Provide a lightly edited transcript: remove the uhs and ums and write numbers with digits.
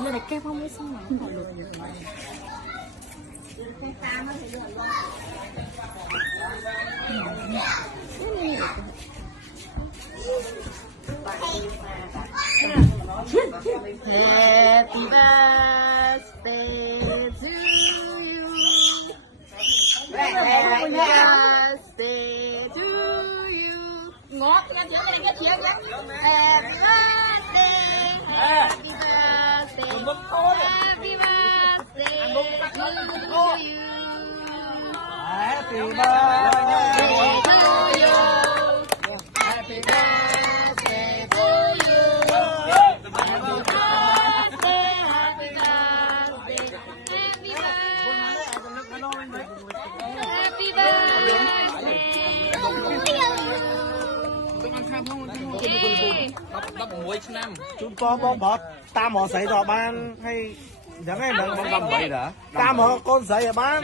Người này kêu không mới xong mà không phải được. Happy birthday to you. Happy birthday to you. Ngọt nha, chữa này cái chuyện đó. Happy birthday, happy birthday, happy birthday to you. Happy birthday To you. Happy birthday to you. Happy birthday, happy birthday, happy birthday, happy birthday. chúng con bom bọt ta mò sấy rồi ban hay chẳng hay đừng bom bậy đã ta mò con sấy rồi ban